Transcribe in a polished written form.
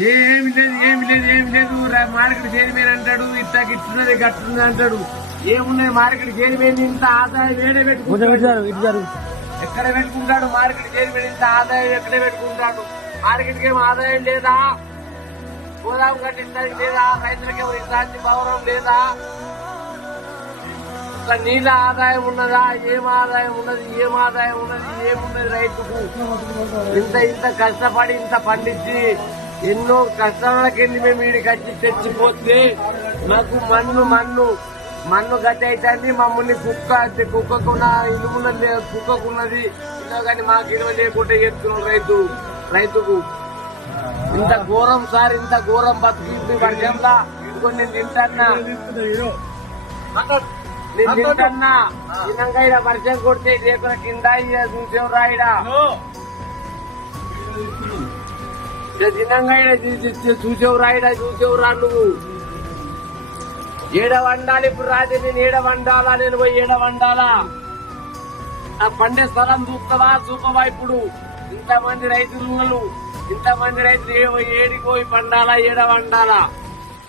ఏమి లేదు market chairman అంటాడు ఇట్లా గిట్టున్నది గట్టున్నది అంటాడు. ఏమున్నాయి మార్కెట్ చైర్మన్ ఇంత ఆదాయం వేడే పెట్టుకుంటాడు. ఎక్కడ పెట్టుకుంటాడు మార్కెట్ చైర్మన్ ఇంత ఆదాయం ఎక్కడ పెట్టుకుంటాడు? మార్కెట్ కి ఏం ఆదాయం లేదా? గోదాం కట్టించడానికి లేదా? రైతులకేమో ఇట్లాంటి గౌరవం లేదా? నీళ్ళ ఆదాయం ఉన్నదా? ఏం ఆదాయం ఉన్నది? ఏమున్నది రైతుకు? ఇంత కష్టపడి ఇంత పండించి ఎన్నో కష్టాలకెళ్ళి మేము వీడికి వచ్చి తెచ్చిపోతే నాకు మన్ను గట్టి అవుతుంది. మమ్మల్ని కుక్కకున్న ఇల్లున్నది కుక్కకున్నది ఇల్లు కానీ మాకు ఇలువ లేకుండా చేస్తున్నాం రైతుకు. ఇంత ఘోరం సార్, ఇంత ఘోరం బతికి వర్షంలా కొన్ని తింటన్నా తినంగా ఇక్కడ వర్షం కొడితే లేకుండా కింద చూసేవు రాయిడా తినంగా చూసేవు రా నువ్వు. ఏడ వండాలి ఇప్పుడు రాజు? నేను ఏడ వండాలా? నేను పోయి ఏడ వండాలా? ఆ పండే స్థలం చూపవా ఇప్పుడు? ఇంతమంది రైతులు ఏడికి పోయి పండాలా? ఏడ వండాలా?